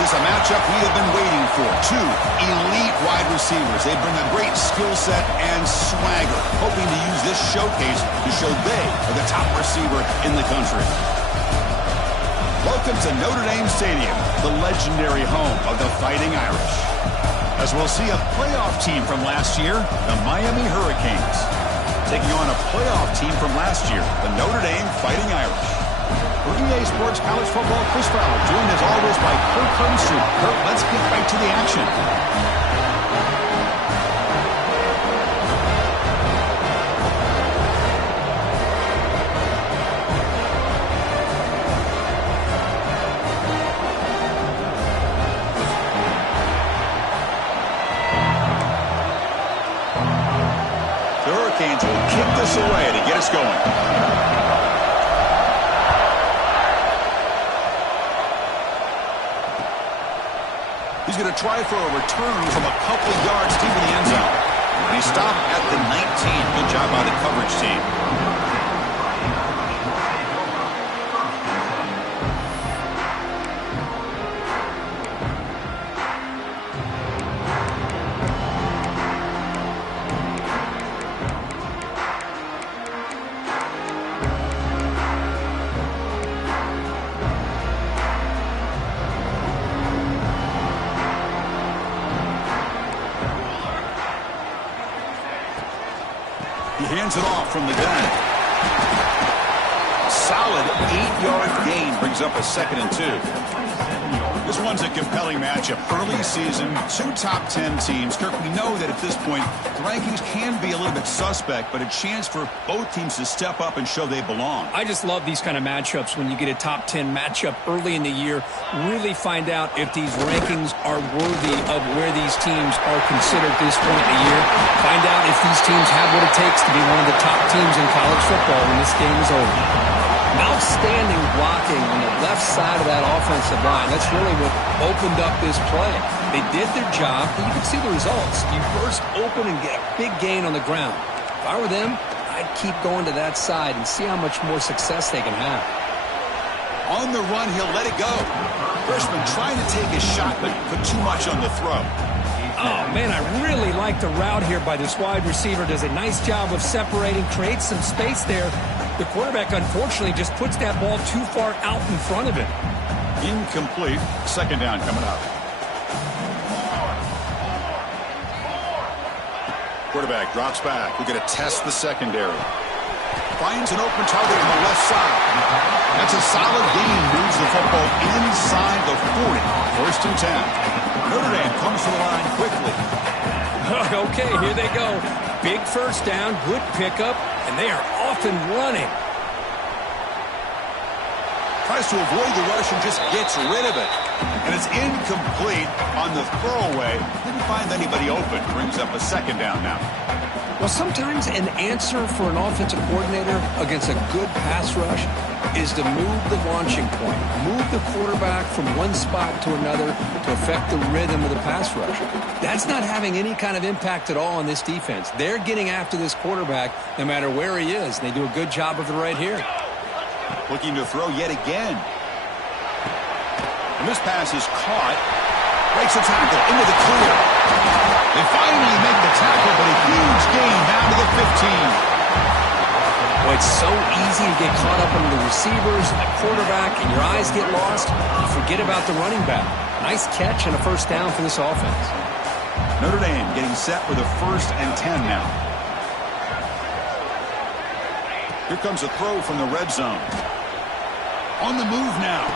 This is a matchup we have been waiting for. Two elite wide receivers. They bring a great skill set and swagger, hoping to use this showcase to show they are the top receiver in the country. Welcome to Notre Dame Stadium, the legendary home of the Fighting Irish. As we'll see a playoff team from last year, the Miami Hurricanes, taking on a playoff team from last year, the Notre Dame Fighting Irish. For EA Sports College Football, Chris Fowler, joined as always by Kurt Clemstrud. Kurt, let's get right to the action. The Hurricanes will kick this away to get us going. He's going to try for a return from a couple yards deep in the end zone. And he stopped at the 19. Good job by the coverage team. He hands it off from the gun. Solid 8-yard gain brings up a 2nd and 2. This one's a compelling matchup. Early season, two top 10 teams. Kirk, we know that at this point, the rankings can be a little bit suspect, but a chance for both teams to step up and show they belong. I just love these kind of matchups when you get a top 10 matchup early in the year. Really find out if these rankings are worthy of where these teams are considered at this point in the year. Find out if these teams have what it takes to be one of the top teams in college football when this game is over. Outstanding blocking on the left side of that offensive line. That's really what opened up this play. They did their job, and you can see the results. You burst open and get a big gain on the ground. If I were them, I'd keep going to that side and see how much more success they can have. On the run, he'll let it go. Freshman trying to take a shot, but put too much on the throw. Oh, man, I really like the route here by this wide receiver. Does a nice job of separating, creates some space there. The quarterback, unfortunately, just puts that ball too far out in front of him. Incomplete. 2nd down coming up. Quarterback drops back. We're going to test the secondary. Finds an open target on the left side. That's a solid gain. Moves the football inside the 40. 1st and 10. Notre Dame comes to the line quickly. Okay, here they go. Big 1st down, good pickup, and they are off and running. Tries to avoid the rush and just gets rid of it. And it's incomplete on the throwaway. Didn't find anybody open. Brings up a 2nd down now. Well, sometimes an answer for an offensive coordinator against a good pass rush is to move the launching point, move the quarterback from one spot to another to affect the rhythm of the pass rush. That's not having any kind of impact at all on this defense. They're getting after this quarterback no matter where he is, and they do a good job of it right here. Looking to throw yet again. And this pass is caught. Breaks a tackle into the clear. They finally make the tackle, but a huge gain down to the 15. Well, it's so easy to get caught up in the receivers and the quarterback, and your eyes get lost. You forget about the running back. Nice catch and a 1st down for this offense. Notre Dame getting set for the 1st and 10 now. Here comes a throw from the red zone. On the move now.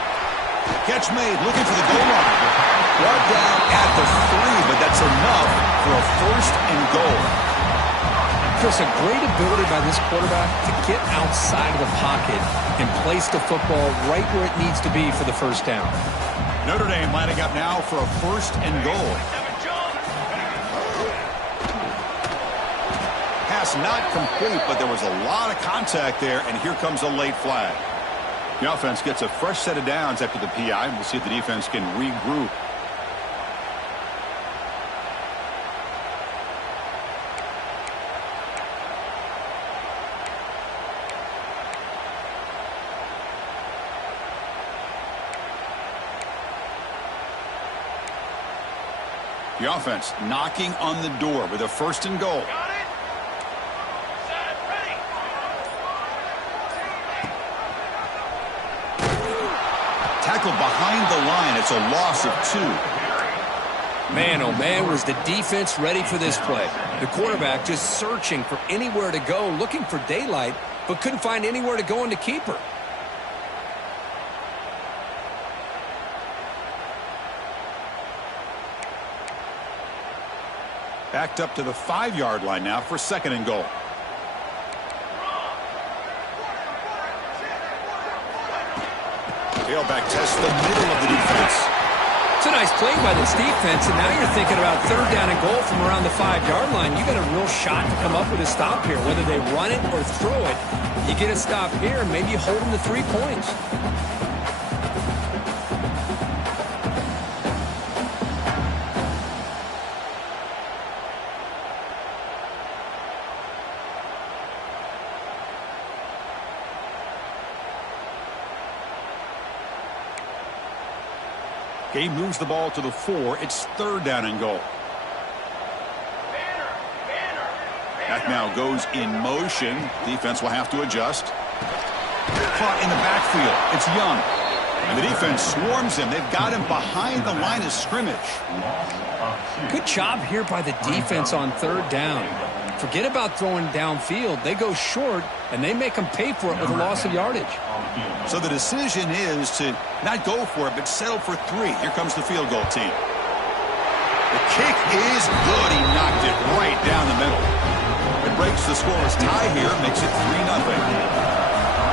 Catch made, looking for the goal line. Brought down at the 3, but that's enough for a 1st and goal. Chris, a great ability by this quarterback to get outside of the pocket and place the football right where it needs to be for the 1st down. Notre Dame lining up now for a 1st and goal. Pass not complete, but there was a lot of contact there, and here comes a late flag. The offense gets a fresh set of downs after the PI, and we'll see if the defense can regroup. The offense knocking on the door with a 1st and goal. Tackled behind the line. It's a loss of 2. Man, oh man, was the defense ready for this play. The quarterback just searching for anywhere to go, looking for daylight, but couldn't find anywhere to go in the keeper. Backed up to the 5-yard line now for 2nd and goal. Tailback tests the middle of the defense. It's a nice play by this defense, and now you're thinking about 3rd down and goal from around the 5-yard line. You got a real shot to come up with a stop here. Whether they run it or throw it, you get a stop here, and maybe you hold them to 3 points. Gabe moves the ball to the 4. It's 3rd down and goal. Back now goes in motion. Defense will have to adjust. Caught in the backfield. It's Young. And the defense swarms him. They've got him behind the line of scrimmage. Good job here by the defense on 3rd down. Forget about throwing downfield. They go short, and they make them pay for it with a loss of yardage. So the decision is to not go for it, but settle for 3. Here comes the field goal team. The kick is good. He knocked it right down the middle. It breaks the scoreless tie here, makes it 3-0.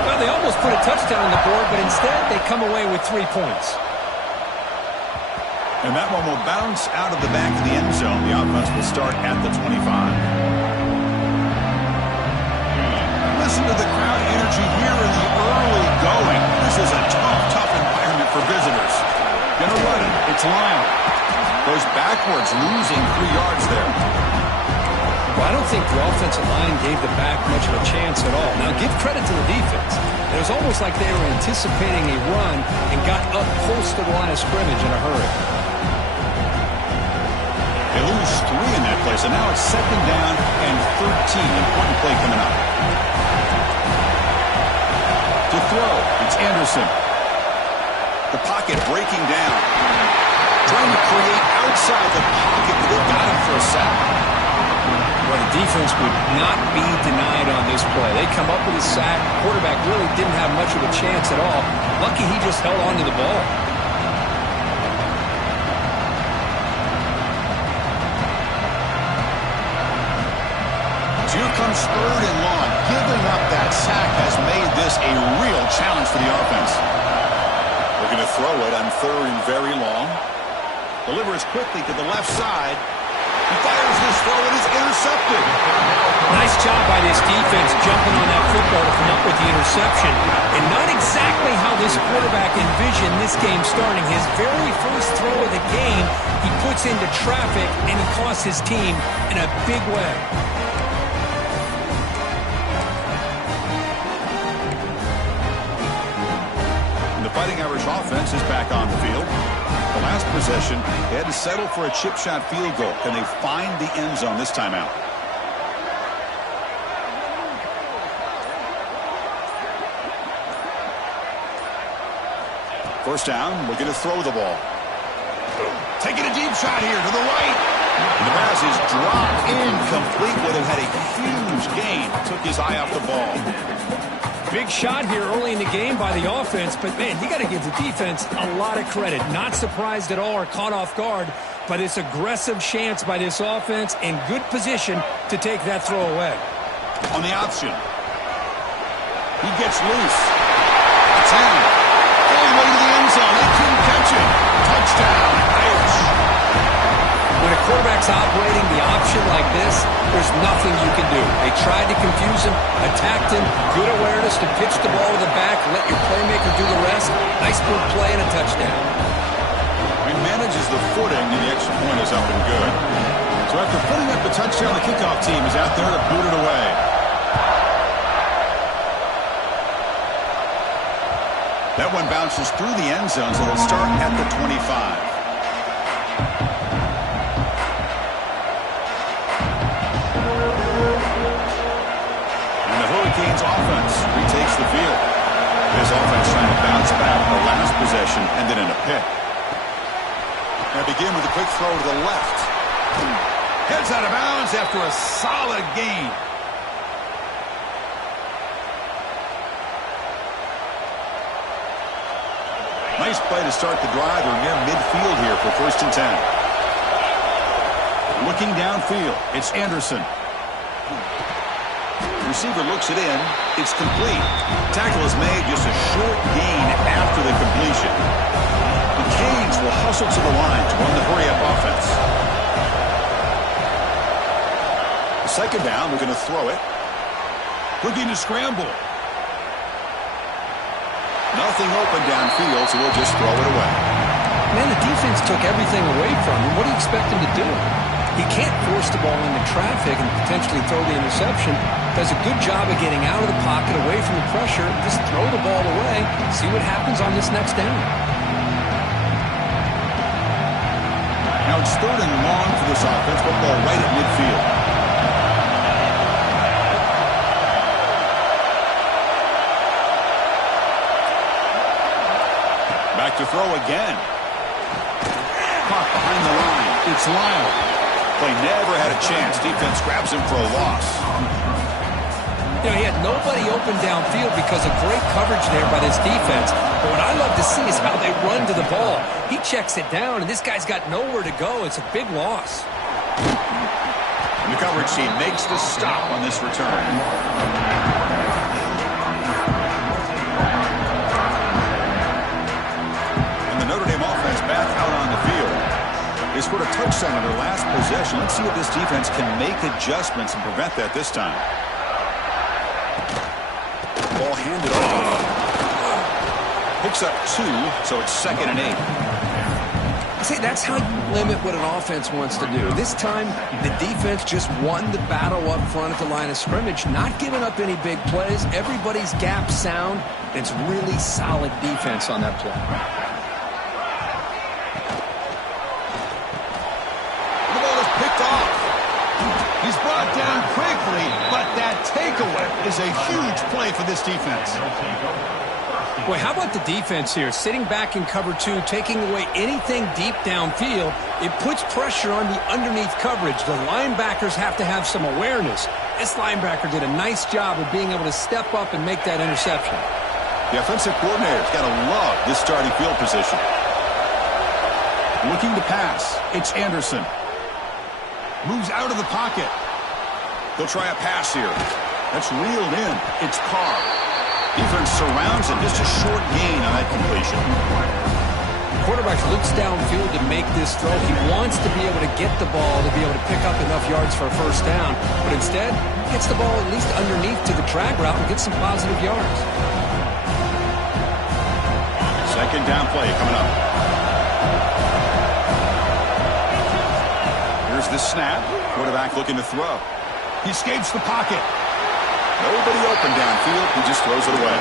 Well, they almost put a touchdown on the board, but instead they come away with 3 points. And that one will bounce out of the back of the end zone. The offense will start at the 25. Listen to the crowd energy here in the early going. This is a tough environment for visitors. Gonna run it. It's Lyon. Goes backwards, losing 3 yards there. Well, I don't think the offensive line gave the back much of a chance at all. Now, give credit to the defense. It was almost like they were anticipating a run and got up close to the line of scrimmage in a hurry. They lose 3 in that play, so now it's 2nd down and 13. Important play coming up. To throw, it's Anderson. The pocket breaking down. Trying to create outside the pocket, but they got him for a sack. Well, the defense would not be denied on this play. They come up with a sack. Quarterback really didn't have much of a chance at all. Lucky he just held on to the ball. Here comes 3rd and long. Giving up that sack has made this a real challenge for the offense. Looking to throw it on 3rd and very long. Delivers quickly to the left side. He fires this throw and is intercepted. Nice job by this defense jumping on that football to come up with the interception. And not exactly how this quarterback envisioned this game starting. His very first throw of the game, he puts into traffic, and he costs his team in a big way. Fighting Irish offense is back on the field. The last possession, they had to settle for a chip shot field goal. Can they find the end zone this time out? First down, looking to throw the ball. Taking a deep shot here to the right. And the pass is dropped incomplete, but it had a huge gain. Took his eye off the ball. Big shot here early in the game by the offense, but, man, you got to give the defense a lot of credit. Not surprised at all or caught off guard, but it's aggressive chance by this offense in good position to take that throw away. On the option. He gets loose. It's in. All the way to the end zone. They couldn't catch it. Touchdown, Irish. When a quarterback's operating the option like this, there's nothing you can do. They tried to confuse him, attacked him, good awareness to pitch the ball to the back, let your playmaker do the rest. Nice big play and a touchdown. He manages the footing, and the extra point is up and good. So after putting up the touchdown, the kickoff team is out there to boot it away. That one bounces through the end zone, so they'll start at the 25. Hurricanes offense retakes the field. This offense trying to bounce back the last possession, ended in a pick. They begin with a quick throw to the left. Heads out of bounds after a solid gain. Nice play to start the drive. They're near midfield here for 1st and 10. Looking downfield, it's Anderson. Receiver looks it in. It's complete. Tackle is made, just a short gain after the completion. The Canes will hustle to the line to run the hurry-up offense. Second down, we're going to throw it. Looking to scramble. Nothing open downfield, so we'll just throw it away. Man, the defense took everything away from him. What do you expect him to do? He can't force the ball into traffic and potentially throw the interception. Does a good job of getting out of the pocket, away from the pressure. Just throw the ball away. See what happens on this next down. Now it's 3rd and long for this offense. Football right at midfield. Back to throw again. Caught behind the line. It's Lyle. Play never had a chance. Defense grabs him for a loss. You know, he had nobody open downfield because of great coverage there by this defense. But what I love to see is how they run to the ball. He checks it down, and this guy's got nowhere to go. It's a big loss. And the coverage team makes the stop on this return. Notre Dame offense back out on the field. They scored a touchdown on their last possession. Let's see if this defense can make adjustments and prevent that this time. Ball handed off. Picks up 2, so it's 2nd and 8. See, that's how you limit what an offense wants to do. This time, the defense just won the battle up front at the line of scrimmage, not giving up any big plays. Everybody's gap sound. It's really solid defense on that play. He's brought down quickly, but that takeaway is a huge play for this defense. Boy, how about the defense here? Sitting back in cover 2, taking away anything deep downfield. It puts pressure on the underneath coverage. The linebackers have to have some awareness. This linebacker did a nice job of being able to step up and make that interception. The offensive coordinator's got to love this starting field position. Looking to pass. It's Anderson. Moves out of the pocket. They'll try a pass here. That's reeled in. It's Carr. Defense surrounds him. Just a short gain on that completion. The quarterback looks downfield to make this throw. He wants to be able to get the ball to be able to pick up enough yards for a 1st down. But instead, he gets the ball at least underneath to the drag route and gets some positive yards. 2nd down play coming up. Here's the snap. Quarterback looking to throw. He escapes the pocket. Nobody open downfield. He just throws it away.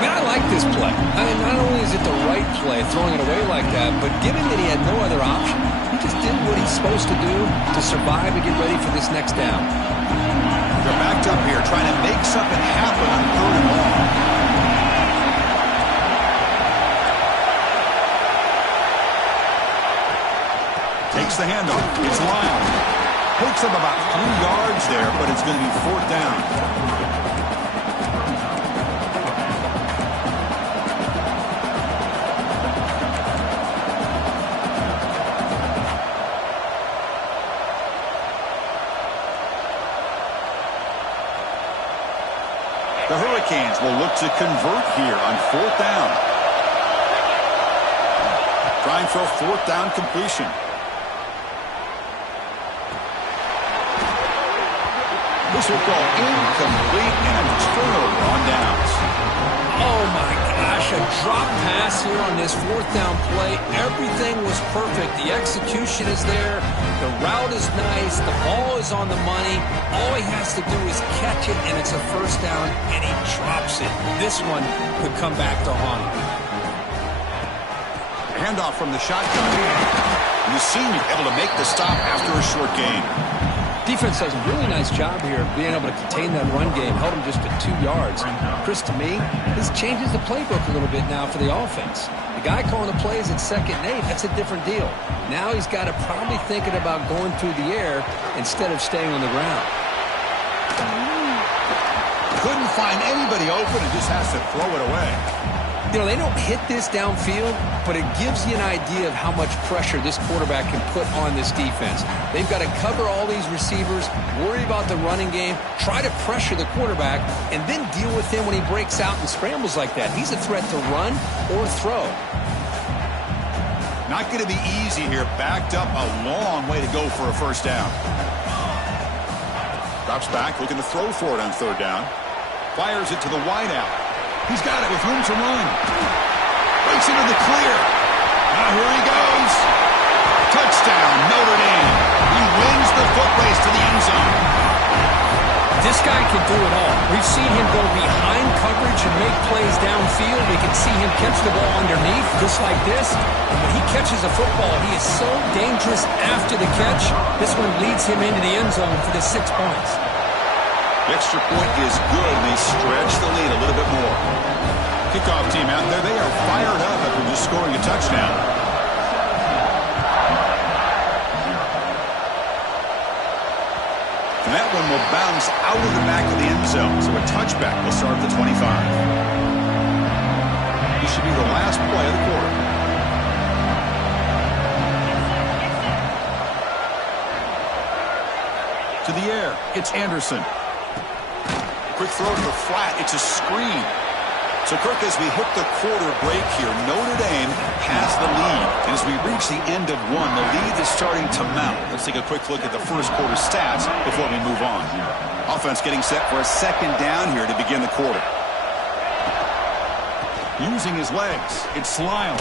Man, I like this play. I mean, not only is it the right play, throwing it away like that, but given that he had no other option, he just did what he's supposed to do to survive and get ready for this next down. They're backed up here, trying to make something happen on 3rd and long. Takes the handoff. It's Lyle. Picks up about 3 yards there, but it's going to be 4th down. The Hurricanes will look to convert here on 4th down. Trying for a 4th down completion. This will go incomplete and a turnover on downs. Oh, my gosh, a drop pass here on this 4th down play. Everything was perfect. The execution is there. The route is nice. The ball is on the money. All he has to do is catch it, and it's a 1st down, and he drops it. This one could come back to haunt him. Handoff from the shotgun. And the senior able to make the stop after a short gain. Defense does a really nice job here of being able to contain that run game. Held him just at 2 yards. Chris, to me, this changes the playbook a little bit now for the offense. The guy calling the plays at 2nd and 8, that's a different deal. Now he's got to probably thinking about going through the air instead of staying on the ground. Couldn't find anybody open and just has to throw it away. You know, they don't hit this downfield, but it gives you an idea of how much pressure this quarterback can put on this defense. They've got to cover all these receivers, worry about the running game, try to pressure the quarterback, and then deal with him when he breaks out and scrambles like that. He's a threat to run or throw. Not going to be easy here. Backed up a long way to go for a first down. Drops back, looking to throw for it on 3rd down. Fires it to the wideout. He's got it with room to run. Breaks into the clear. Now here he goes. Touchdown, Notre Dame. He wins the foot race to the end zone. This guy can do it all. We've seen him go behind coverage and make plays downfield. We can see him catch the ball underneath, just like this. And when he catches a football, he is so dangerous after the catch. This one leads him into the end zone for the 6 points. The extra point is good, and they stretch the lead a little bit more. Kickoff team out there, they are fired up after just scoring a touchdown. And that one will bounce out of the back of the end zone, so a touchback will start at the 25. This should be the last play of the quarter. To the air, it's Anderson. Quick throw to the flat. It's a screen. So, Kirk, as we hit the quarter break here, Notre Dame has the lead. And as we reach the end of one, the lead is starting to mount. Let's take a quick look at the first quarter stats before we move on. Offense getting set for a 2nd down here to begin the quarter. Using his legs, it's Lyle.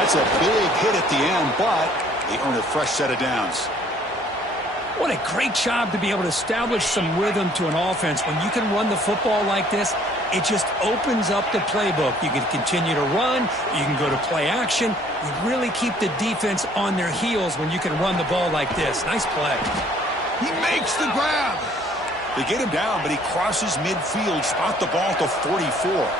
That's a big hit at the end, but they earn a fresh set of downs. What a great job to be able to establish some rhythm to an offense. When you can run the football like this, it just opens up the playbook. You can continue to run. You can go to play action. You really keep the defense on their heels when you can run the ball like this. Nice play. He makes the grab. They get him down, but he crosses midfield, spot the ball to 44.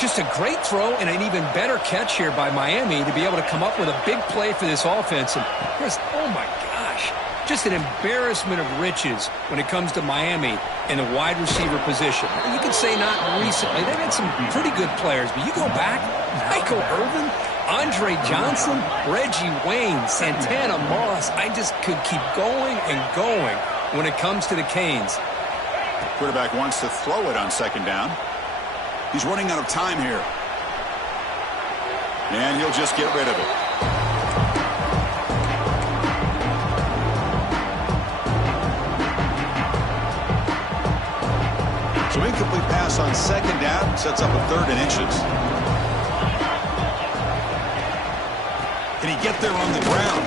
Just a great throw and an even better catch here by Miami to be able to come up with a big play for this offense. And Chris, oh my gosh. Just an embarrassment of riches when it comes to Miami in the wide receiver position. You could say not recently. They've had some pretty good players, but you go back, Michael Irvin, Andre Johnson, Reggie Wayne, Santana Moss. I just could keep going and going when it comes to the Canes. Quarterback wants to throw it on 2nd down. He's running out of time here. And he'll just get rid of it. So incomplete pass on 2nd down, sets up a 3rd and inches. Can he get there on the ground?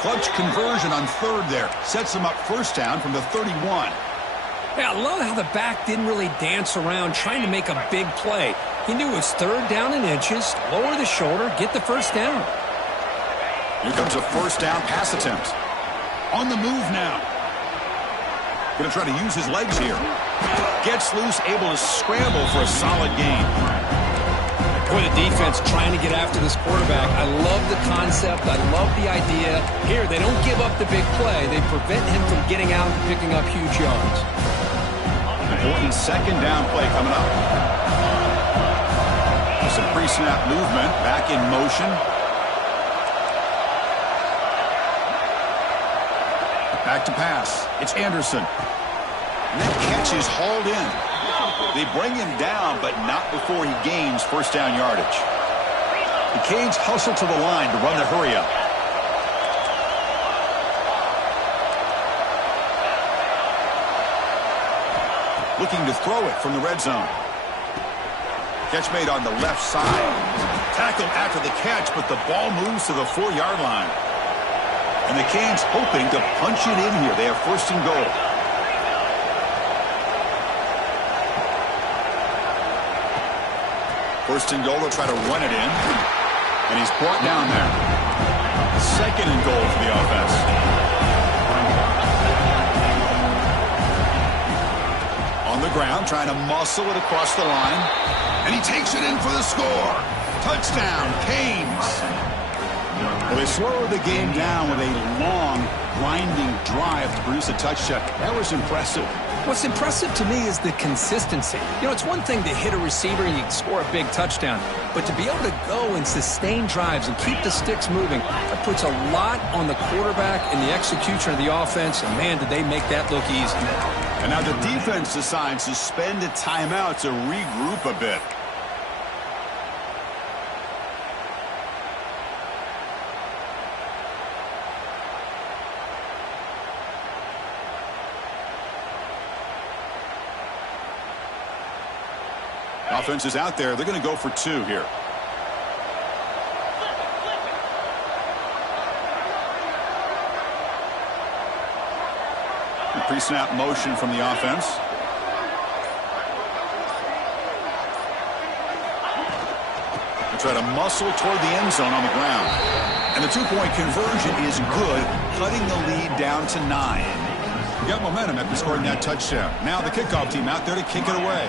Clutch conversion on 3rd there. Sets him up 1st down from the 31. Yeah, I love how the back didn't really dance around trying to make a big play. He knew it was 3rd down and inches, lower the shoulder, get the 1st down. Here comes a 1st down pass attempt. On the move now. Going to try to use his legs here. Gets loose, able to scramble for a solid gain. Boy, the defense trying to get after this quarterback. I love the concept. I love the idea. Here, they don't give up the big play. They prevent him from getting out and picking up huge yards. Important 2nd down play coming up. Some pre-snap movement. Back in motion. Back to pass. It's Anderson. And that catch is hauled in. They bring him down, but not before he gains 1st down yardage. The Canes hustle to the line to run the hurry up. Looking to throw it from the red zone. Catch made on the left side. Tackled after the catch, but the ball moves to the 4-yard line. And the Canes hoping to punch it in here. They have 1st and goal. First and goal, they'll try to run it in. And he's brought down there. 2nd and goal for the offense. ground, trying to muscle it across the line. And he takes it in for the score. Touchdown, Canes. Well, they slowed the game down with a long, grinding drive to produce a touchdown. That was impressive. What's impressive to me is the consistency. You know, it's one thing to hit a receiver and you can score a big touchdown, but to be able to go and sustain drives and keep the sticks moving, that puts a lot on the quarterback and the execution of the offense, and man, did they make that look easy. And now the defense decides to spend a timeout to regroup a bit. Offense is out there. They're going to go for 2 here. Pre-snap motion from the offense. They try to muscle toward the end zone on the ground. And the 2-point conversion is good, cutting the lead down to 9. You got momentum after scoring that touchdown. Now the kickoff team out there to kick it away.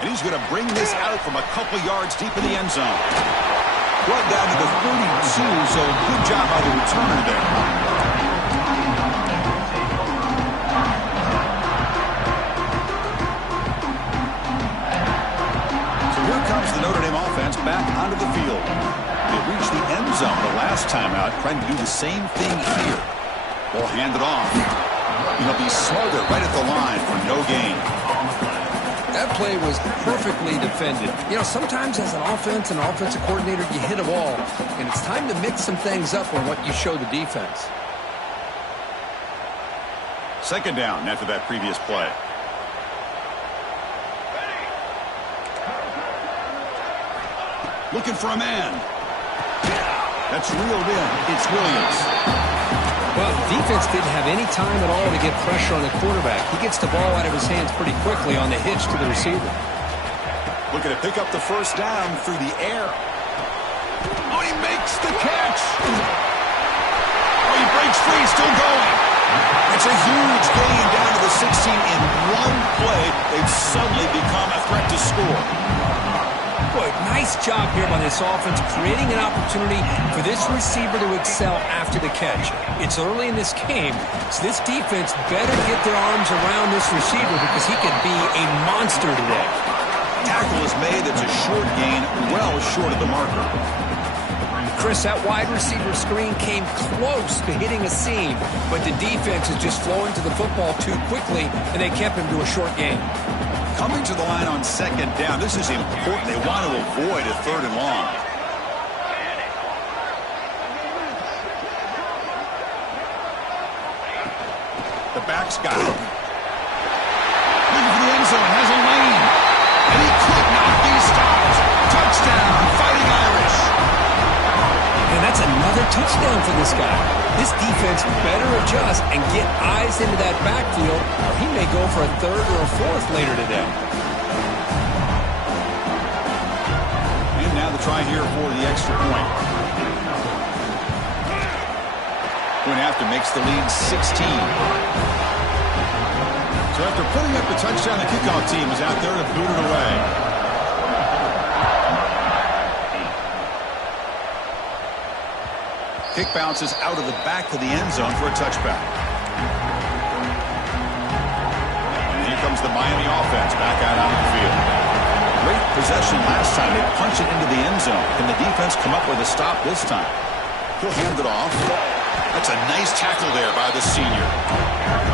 And he's going to bring this out from a couple yards deep in the end zone. Brought down to the 32, so good job by the returner there. So here comes the Notre Dame offense back onto the field. They reached the end zone the last time out, trying to do the same thing here. Ball handed off. He'll be smothered right at the line for no gain. That play was perfectly defended. You know, sometimes as an offense and offensive coordinator, you hit a wall, and it's time to mix some things up on what you show the defense. Second down after that previous play. Looking for a man. That's reeled in. It's Williams. Well, defense didn't have any time at all to get pressure on the quarterback. He gets the ball out of his hands pretty quickly on the hitch to the receiver. Looking to pick up the first down through the air. Oh, he makes the catch. Oh, he breaks free, still going. It's a huge gain down to the 16 in one play. They've suddenly become a threat to score. Boy, nice job here by this offense, creating an opportunity for this receiver to excel after the catch. It's early in this game, so this defense better get their arms around this receiver because he could be a monster today. Tackle is made. It's a short gain, well short of the marker. Chris, that wide receiver screen came close to hitting a seam, but the defense is just flowing to the football too quickly, and they kept him to a short gain. Coming to the line on second down, this is important. They want to avoid a 3rd and long. The back's got it. Looking for the end zone, has a lane. And he could not be stopped. Touchdown, Fighting Irish. And that's another touchdown for this guy. This defense better adjust and get eyes into that backfield, or he may go for a 3rd or a 4th later today. And now the try here for the extra point. Point after makes the lead 16. So after putting up the touchdown, the kickoff team is out there to boot it away. Kick bounces out of the back of the end zone for a touchback. And here comes the Miami offense back out onto the field. Great possession last time. They punch it into the end zone. Can the defense come up with a stop this time? He'll hand it off. That's a nice tackle there by the senior.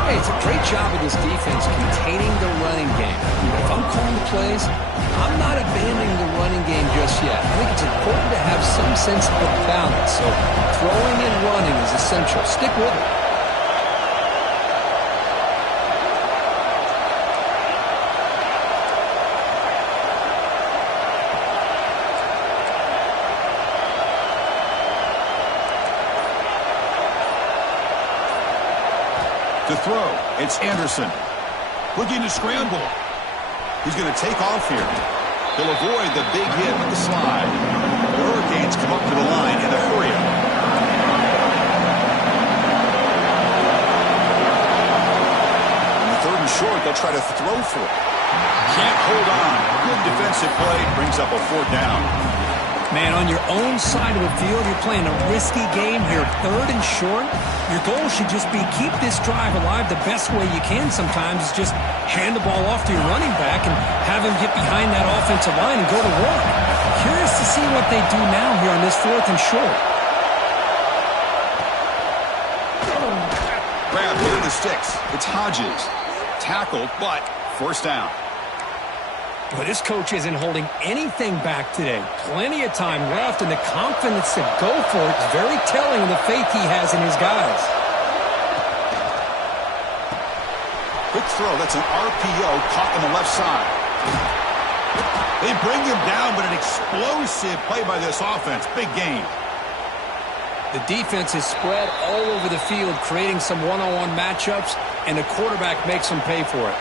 Hey, it's a great job of this defense containing the running game. If I'm calling the plays, I'm not abandoning the running game just yet. I think it's important to have some sense of balance. So throwing and running is essential. Stick with it. To throw, it's Anderson. Looking to scramble. He's going to take off here. He'll avoid the big hit with the slide. The Hurricanes come up to the line in a hurry-up. They'll try to throw for it. Can't hold on. Good defensive play. Brings up a 4th down. Man, on your own side of the field, you're playing a risky game here. 3rd and short. Your goal should just be keep this drive alive the best way you can sometimes is just hand the ball off to your running back and have him get behind that offensive line and go to work. Curious to see what they do now here on this 4th and short. Grab here the sticks. It's Hodges. Tackled, but 1st down. But this coach isn't holding anything back today. Plenty of time left, and the confidence to go for it is very telling of the faith he has in his guys. Quick throw. That's an RPO caught on the left side. They bring him down, but an explosive play by this offense. Big gain. The defense is spread all over the field, creating some one-on-one matchups, and the quarterback makes them pay for it.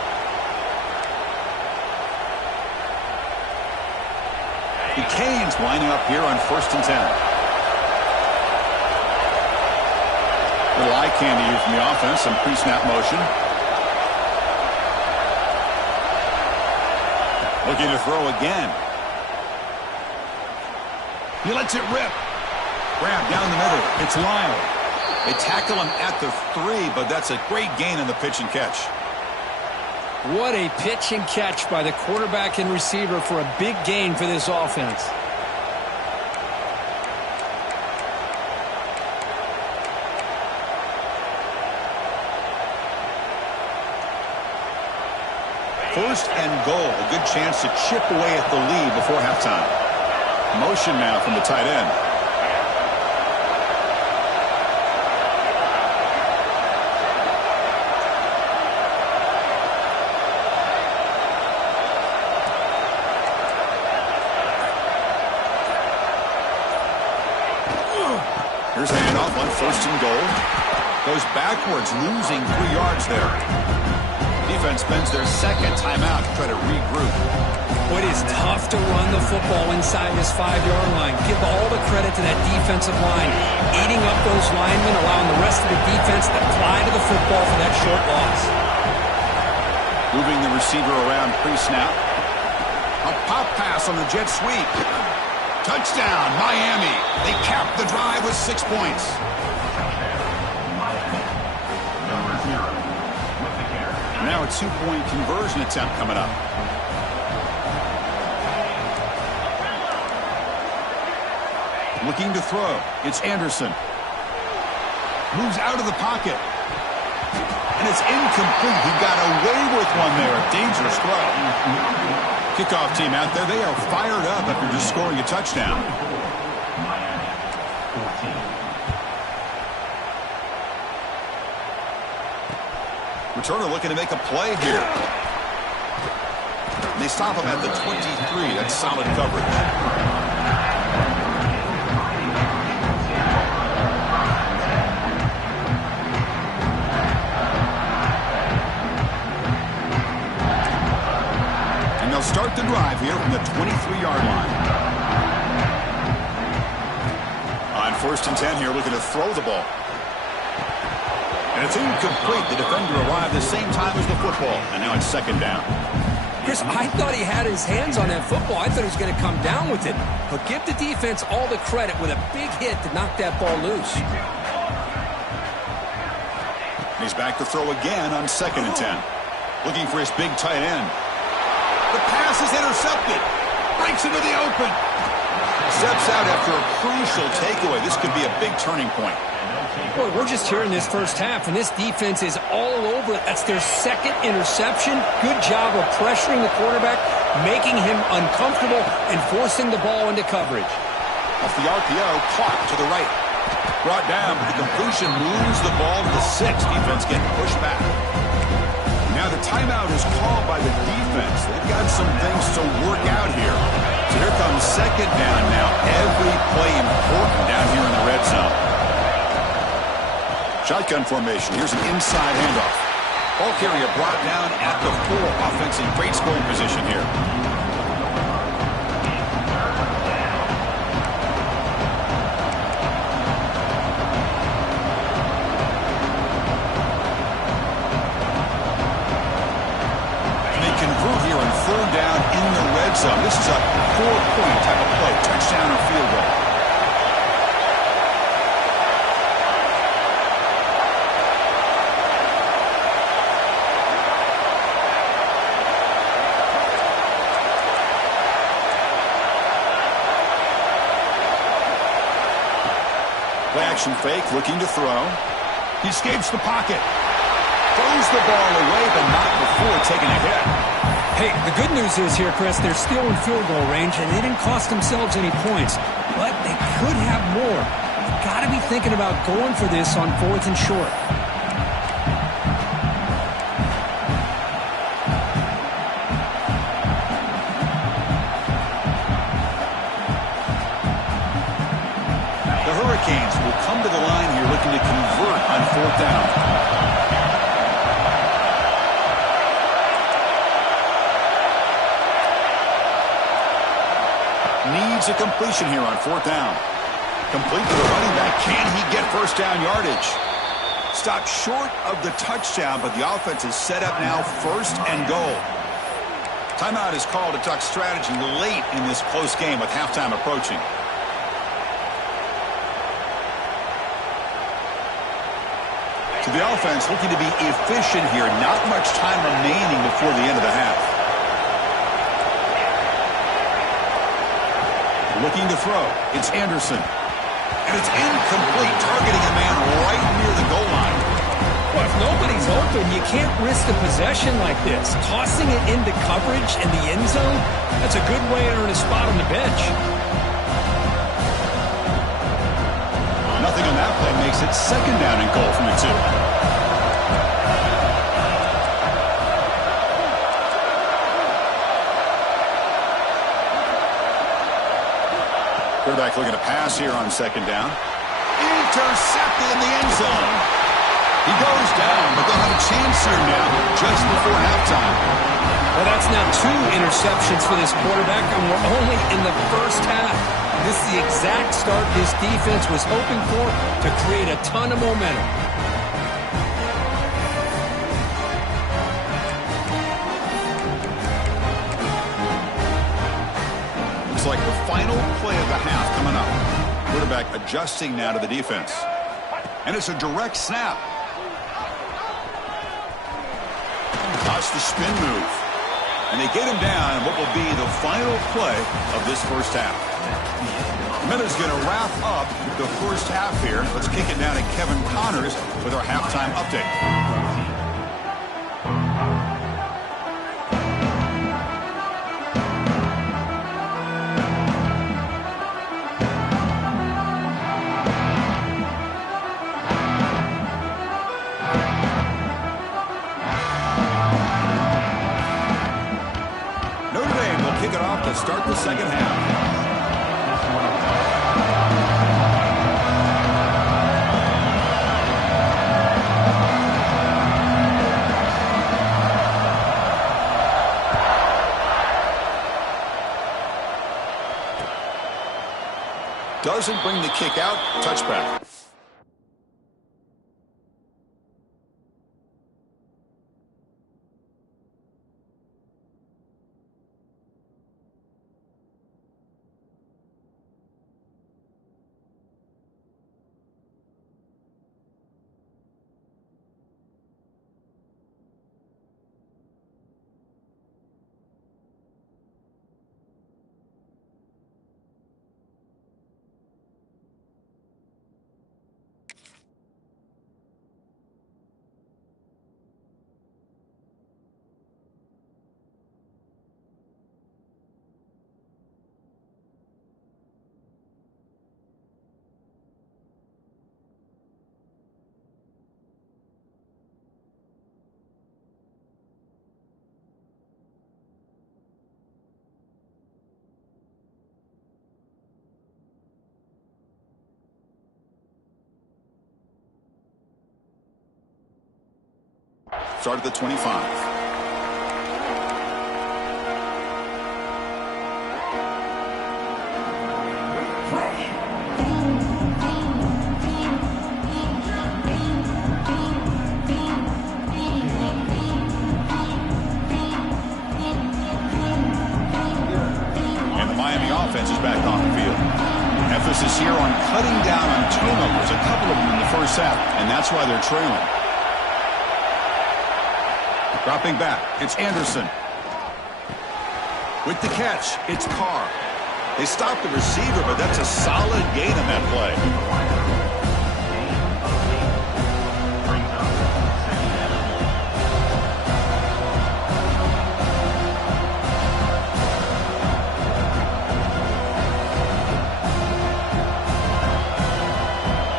The Canes lining up here on 1st and 10. Little eye candy here from the offense. Some pre-snap motion. Looking to throw again. He lets it rip. Grab down the middle. It's Lyle. They tackle him at the 3, but that's a great gain on the pitch and catch. What a pitch and catch by the quarterback and receiver for a big gain for this offense. First and goal. A good chance to chip away at the lead before halftime. Motion now from the tight end. Here's a handoff on 1st and goal. Goes backwards, losing 3 yards there. Defense spends their 2nd timeout to try to regroup. It is tough to run the football inside this 5-yard line. Give all the credit to that defensive line. Eating up those linemen, allowing the rest of the defense to fly to the football for that short loss. Moving the receiver around pre-snap. A pop pass on the jet sweep. Touchdown, Miami. They capped the drive with 6 points. Now a 2-point conversion attempt coming up. Looking to throw. It's Anderson. Moves out of the pocket. And it's incomplete. He got away with one there. A dangerous throw. Kickoff team out there. They are fired up after just scoring a touchdown. Returner looking to make a play here. They stop him at the 23. That's solid coverage. Start the drive here from the 23-yard line. On 1st and 10 here, looking to throw the ball. And it's incomplete. The defender arrived the same time as the football. And now it's 2nd down. Chris, I thought he had his hands on that football. I thought he was going to come down with it. But give the defense all the credit with a big hit to knock that ball loose. He's back to throw again on 2nd and 10. Looking for his big tight end. The pass is intercepted. Breaks into the open. Steps out after a crucial takeaway. This could be a big turning point. Boy, we're just here in this first half, and this defense is all over it. That's their 2nd interception. Good job of pressuring the quarterback, making him uncomfortable, and forcing the ball into coverage. Off the RPO, clock to the right. Brought down, but the completion moves the ball to the 6. Defense getting pushed back. Now the timeout is called by the defense. They've got some things to work out here. So here comes 2nd down now. Every play important down here in the red zone. Shotgun formation. Here's an inside handoff. Ball carrier brought down at the 4. Offense in great scoring position here. zone. This is a 4-point type of play, touchdown or field goal. Play action fake, looking to throw. He escapes the pocket. Throws the ball away, but not before taking a hit. Hey, the good news is here, Chris, they're still in field goal range, and they didn't cost themselves any points. But they could have more. You've got to be thinking about going for this on 4th and short. The Hurricanes will come to the line here looking to convert on 4th down. Needs a completion here on 4th down. Complete to the running back. Can he get first down yardage? Stopped short of the touchdown, but the offense is set up now 1st and goal. Timeout is called to talk strategy late in this close game with halftime approaching. To the offense, looking to be efficient here. Not much time remaining before the end of the half. Looking to throw. It's Anderson. And it's incomplete, targeting a man right near the goal line. Well, if nobody's open, you can't risk a possession like this. Tossing it into coverage in the end zone, that's a good way to earn a spot on the bench. Nothing on that play makes it 2nd down and goal from the 2. Quarterback looking to pass here on 2nd down. Intercepted in the end zone. He goes down, but they'll have a chance here now just before halftime. Well, that's now 2 interceptions for this quarterback, and we're only in the first half. This is the exact start this defense was hoping for to create a ton of momentum. Looks like the final play of the half coming up. Quarterback adjusting now to the defense. And it's a direct snap. Watch the spin move. And they get him down in what will be the final play of this first half. Miller's going to wrap up the first half here. Let's kick it down to Kevin Connors with our halftime update. Notre Dame will kick it off to start the second half. Doesn't bring the kick out. Touchback. Start at the 25. set, and that's why they're trailing. Dropping back, it's Anderson. With the catch, it's Carr. They stopped the receiver, but that's a solid gain on that play.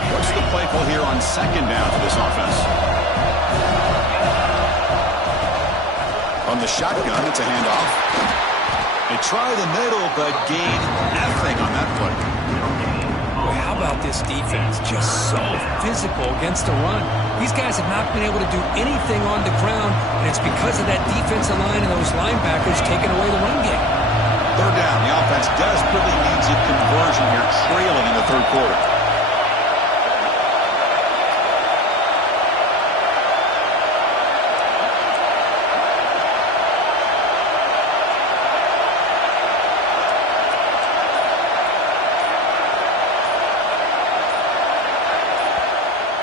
What's the play call here on second down for this offense? From the shotgun, it's a handoff. They try the middle, but gain nothing on that play. Boy, how about this defense? Just so physical against the run. These guys have not been able to do anything on the ground, and it's because of that defensive line and those linebackers taking away the run game. Third down. The offense desperately needs a conversion here, trailing in the third quarter.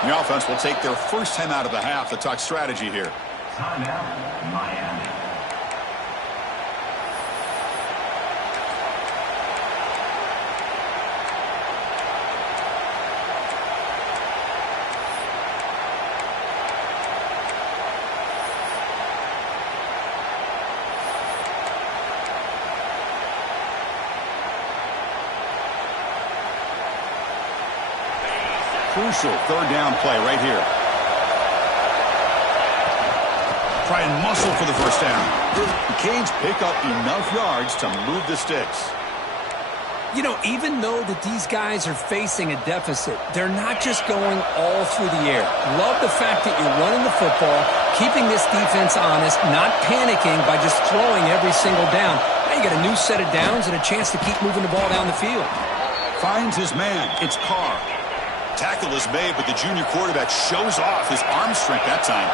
The offense will take their first time out of the half to talk strategy here. Timeout, Miami. Crucial third down play right here. Try and muscle for the first down. The Canes pick up enough yards to move the sticks. You know, even though that these guys are facing a deficit, they're not just going all through the air. Love the fact that you're running the football, keeping this defense honest, not panicking by just throwing every single down. Now you got a new set of downs and a chance to keep moving the ball down the field. Finds his man. It's Carr. Tackle is made, but the junior quarterback shows off his arm strength that time.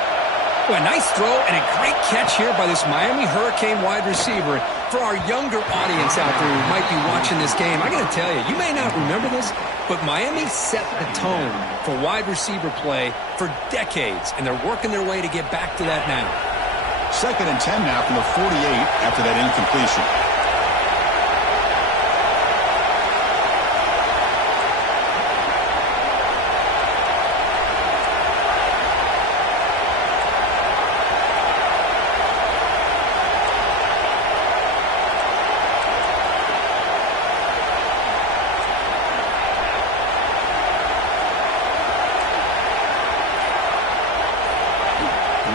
Well, a nice throw and a great catch here by this Miami Hurricane wide receiver. For our younger audience out there who might be watching this game, I got to tell you, you may not remember this, but Miami set the tone for wide receiver play for decades, and they're working their way to get back to that now. 2nd and 10 now from the 48 after that incompletion.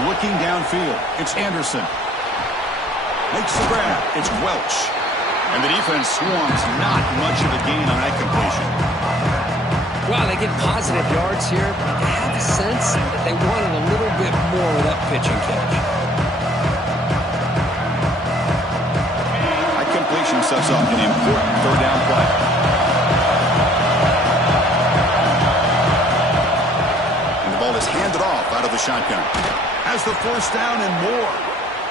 Looking downfield, it's Anderson. Makes the grab, it's Welch. And the defense swarms, not much of a gain on that completion. Well, they get positive yards here, but I have a sense that they wanted a little bit more of that pitch and catch. That completion sets up an important third down play. And the ball is handed off out of the shotgun. Has the first down and more.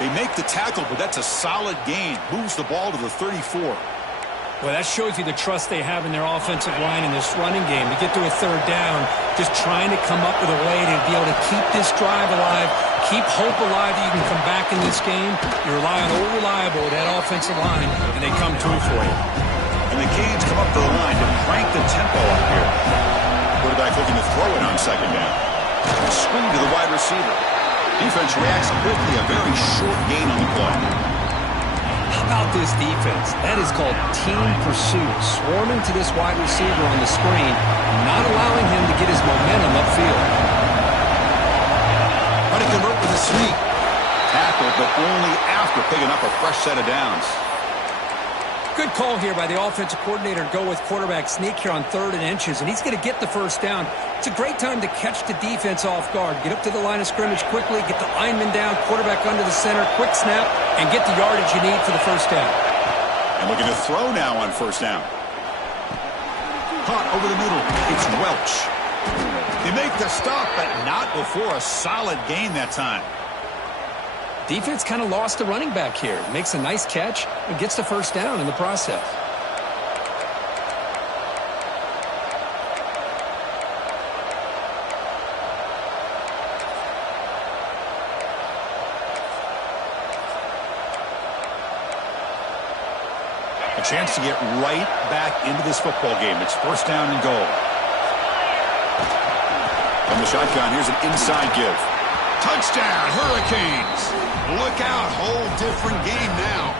They make the tackle, but that's a solid gain. Moves the ball to the 34. Well, that shows you the trust they have in their offensive line in this running game. To get to a third down, just trying to come up with a way to be able to keep this drive alive, keep hope alive that you can come back in this game. You rely on reliable that offensive line, and they come through for you. And the Canes come up to the line to crank the tempo up here. Quarterback looking to throw it on second down. Screen to the wide receiver. Defense reacts quickly, a very short gain on the play. How about this defense? That is called team pursuit. Swarming to this wide receiver on the screen, not allowing him to get his momentum upfield. Trying to convert with a sneak. Tackled, but only after picking up a fresh set of downs. Good call here by the offensive coordinator to go with quarterback sneak here on 3rd and inches, and he's going to get the first down. It's a great time to catch the defense off guard. Get up to the line of scrimmage quickly, get the lineman down, quarterback under the center, quick snap, and get the yardage you need for the first down. And looking to throw now on first down. Caught over the middle. It's Welch. They make the stop, but not before a solid gain that time. Defense kind of lost the running back here. Makes a nice catch and gets the first down in the process. A chance to get right back into this football game. It's first down and goal. From the shotgun, here's an inside give. Touchdown, Hurricanes. Look out, whole different game now.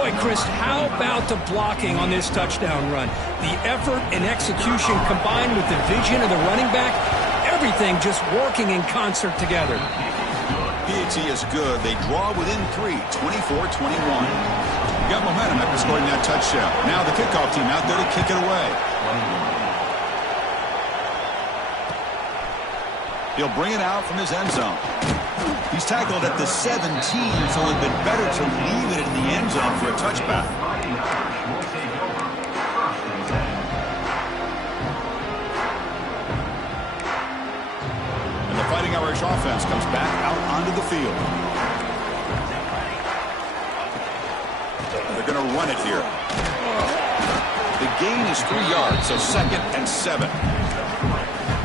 Boy, Chris, how about the blocking on this touchdown run? The effort and execution combined with the vision of the running back, everything just working in concert together. PAT is good. They draw within 3, 24-21. Got momentum after scoring that touchdown. Now the kickoff team out there to kick it away. He'll bring it out from his end zone. He's tackled at the 17, so it would have been better to leave it in the end zone for a touchback. And the Fighting Irish offense comes back out onto the field. They're going to run it here. The gain is 3 yards, so 2nd and 7.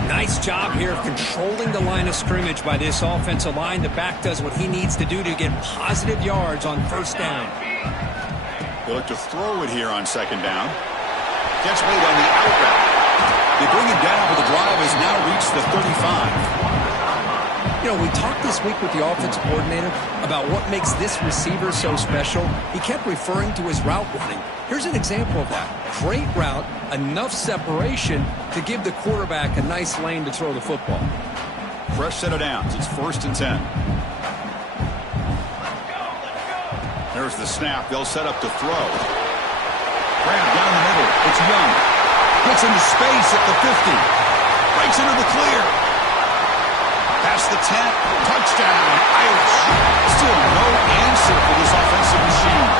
Nice job here of controlling the line of scrimmage by this offensive line. The back does what he needs to do to get positive yards on first down. They look to throw it here on 2nd down. Gets made on the out route. They bring it down, but the drive has now reached the 35. You know, we talked this week with the offensive coordinator about what makes this receiver so special. He kept referring to his route running. Here's an example of that. Great route, enough separation to give the quarterback a nice lane to throw the football. Fresh set of downs. It's 1st and 10. There's the snap. They'll set up to throw. Grab down the middle. It's Young. Gets into space at the 50. Breaks into the clear. Past the 10. Touchdown, Irish. Still no answer for this offensive machine.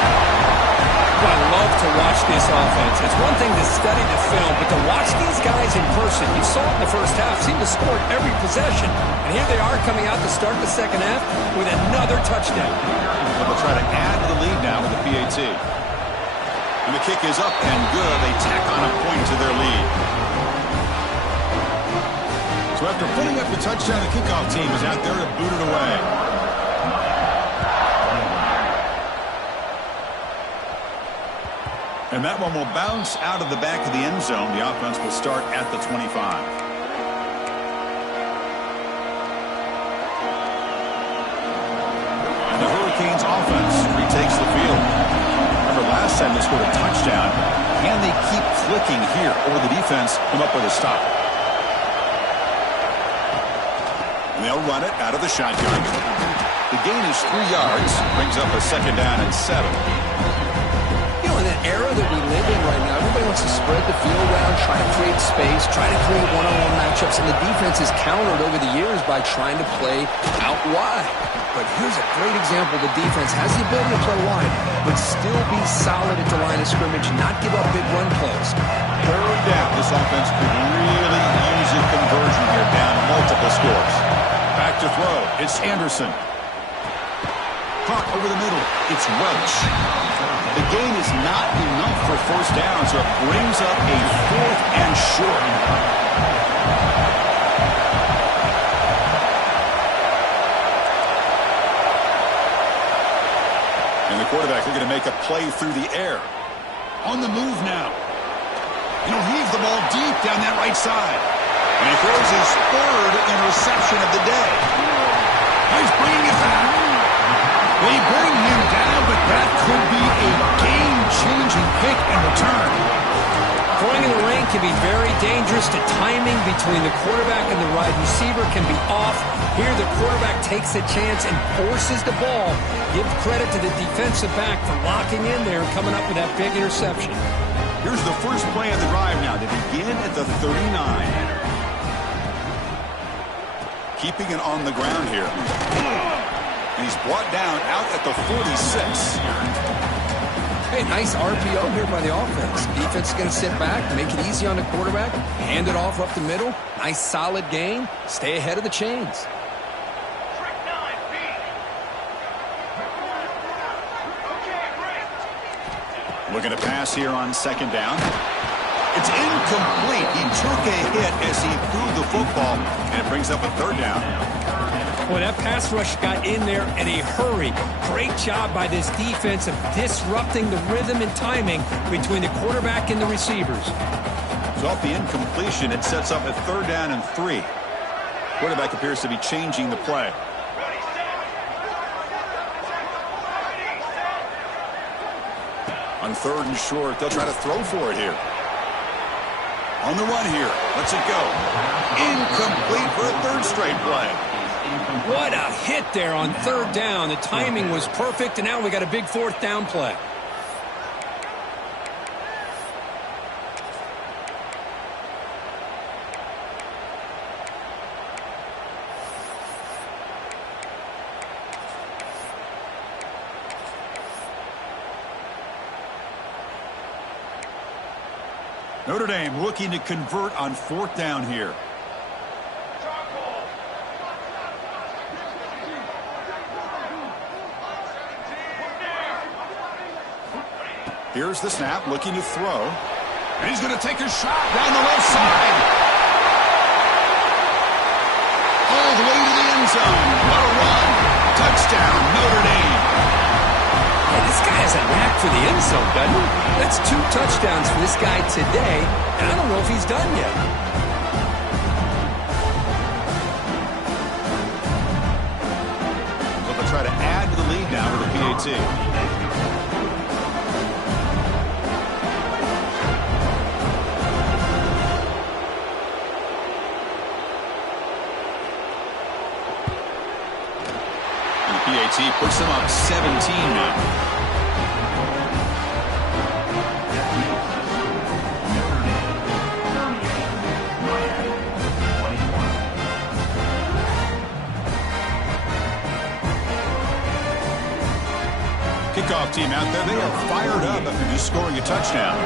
I love to watch this offense. It's one thing to study the film, but to watch these guys in person, you saw it in the first half, seemed to score every possession. And here they are coming out to start the second half with another touchdown. They'll try to add to the lead now with the PAT. And the kick is up and good. They tack on a point to their lead. So after putting up the touchdown, the kickoff team is out there to boot it away. And that one will bounce out of the back of the end zone. The offense will start at the 25. And the Hurricanes offense retakes the field. Remember last time they scored a touchdown. Can they keep clicking here, or will the defense come up with a stop? And they'll run it out of the shotgun. The gain is 3 yards. Brings up a 2nd down and 7. In the era that we live in right now, everybody wants to spread the field around, try to create space, try to create one-on-one matchups, and the defense is countered over the years by trying to play out wide. But here's a great example. The defense has the ability to play wide, but still be solid at the line of scrimmage, not give up big run plays. 3rd down. This offense could really use a conversion here, down multiple scores. Back to throw. It's Anderson. Caught over the middle. It's Welch. The gain is not enough for first down, so it brings up a 4th and short. And the quarterback looking to make a play through the air. On the move now. And he'll heave the ball deep down that right side. And he throws his 3rd interception of the day. He's bringing it back. They bring him down, but that could be a game-changing pick and return. Throwing in the rain can be very dangerous. The timing between the quarterback and the wide receiver can be off. Here the quarterback takes a chance and forces the ball. Give credit to the defensive back for locking in there and coming up with that big interception. Here's the first play of the drive now. They begin at the 39. Keeping it on the ground here. And he's brought down out at the 46. Hey, nice RPO here by the offense. Defense is going to sit back, make it easy on the quarterback, hand it off up the middle. Nice solid gain. Stay ahead of the chains. Looking to pass here on 2nd down. It's incomplete. He took a hit as he threw the football, and it brings up a 3rd down. Well, that pass rush got in there in a hurry. Great job by this defense of disrupting the rhythm and timing between the quarterback and the receivers. So off the incompletion, it sets up a 3rd down and 3. Quarterback appears to be changing the play. On 3rd and short, they'll try to throw for it here. On the run here. Lets it go. Incomplete for a 3rd straight play. What a hit there on 3rd down. The timing was perfect, and now we got a big 4th down play. Notre Dame looking to convert on 4th down here. Here's the snap, looking to throw. And he's going to take a shot down the left side. All the way to the end zone. What a run. Touchdown, Notre Dame. Hey, this guy has a knack for the end zone, doesn't he? That's 2 touchdowns for this guy today, and I don't know if he's done yet. So they'll try to add to the lead now with a PAT. PAT puts them up 17 now. Kickoff team out there, they are fired up after just scoring a touchdown.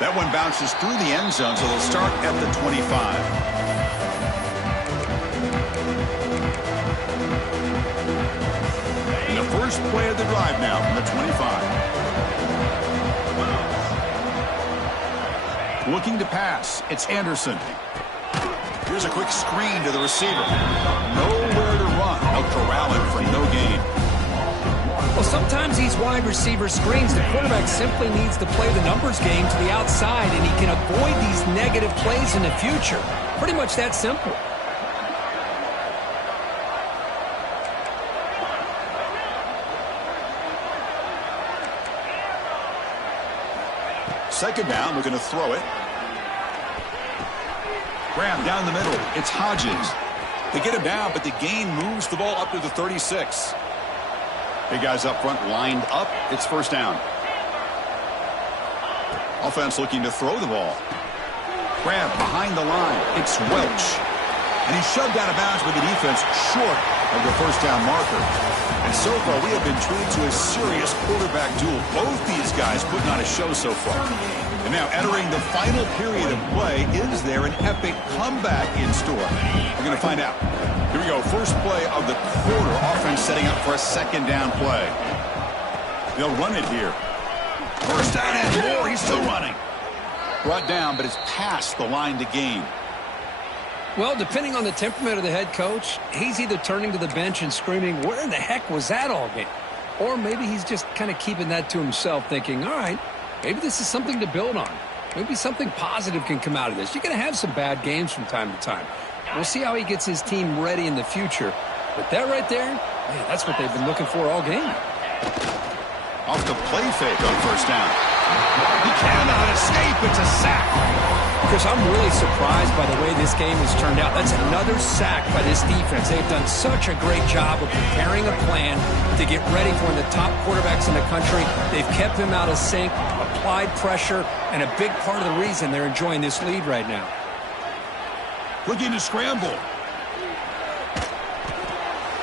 That one bounces through the end zone, so they'll start at the 25. And the first play of the drive now from the 25. Looking to pass, it's Anderson. Here's a quick screen to the receiver. Nowhere to run. They'll corral him for no gain. Well, sometimes these wide receiver screens, the quarterback simply needs to play the numbers game to the outside, and he can avoid these negative plays in the future. Pretty much that simple. Second down, looking to throw it. Grab down the middle. It's Hodges. They get him down, but the gain moves the ball up to the 36. Big guys up front lined up. It's first down. Offense looking to throw the ball. Grab behind the line. It's Welch. And he's shoved out of bounds with the defense short of the first down marker. And so far, we have been treated to a serious quarterback duel. Both these guys putting on a show so far. And now entering the final period of play, is there an epic comeback in store? We're going to find out. Here we go. First play of the quarter. Offense setting up for a second down play. They'll run it here. First down and more. He's still running. Brought down, but it's past the line to gain. Well, depending on the temperament of the head coach, he's either turning to the bench and screaming, where in the heck was that all game? Or maybe he's just kind of keeping that to himself, thinking, all right, maybe this is something to build on. Maybe something positive can come out of this. You're going to have some bad games from time to time. We'll see how he gets his team ready in the future. But that right there, man, that's what they've been looking for all game. Off the play fake on first down. He cannot escape. It's a sack. Chris, I'm really surprised by the way this game has turned out. That's another sack by this defense. They've done such a great job of preparing a plan to get ready for one of the top quarterbacks in the country. They've kept him out of sync, applied pressure, and a big part of the reason they're enjoying this lead right now. Looking to scramble.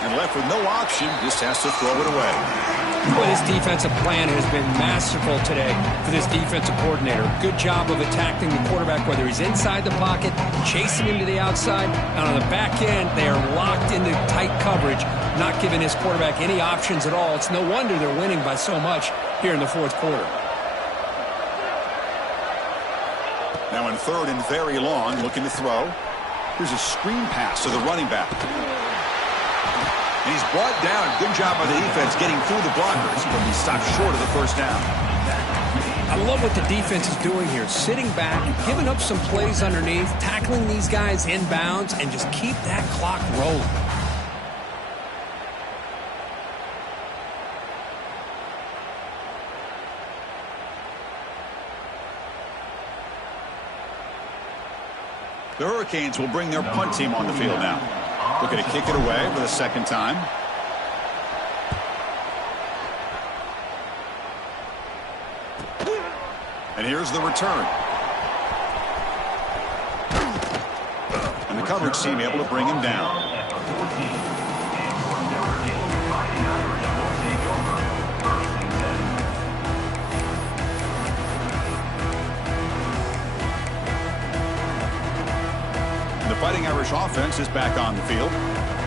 And left with no option, just has to throw it away. Well, this defensive plan has been masterful today for this defensive coordinator. Good job of attacking the quarterback, whether he's inside the pocket, chasing him to the outside, and on the back end, they are locked into tight coverage, not giving his quarterback any options at all. It's no wonder they're winning by so much here in the fourth quarter. Now in 3rd and very long, looking to throw. Here's a screen pass to the running back. And he's brought down. Good job by the defense getting through the blockers, but he stopped short of the first down. I love what the defense is doing here. Sitting back, giving up some plays underneath, tackling these guys in bounds, and just keep that clock rolling. The Hurricanes will bring their punt team on the field now. Looking to kick it away for the second time. And here's the return. And the coverage team able to bring him down. The Fighting Irish offense is back on the field.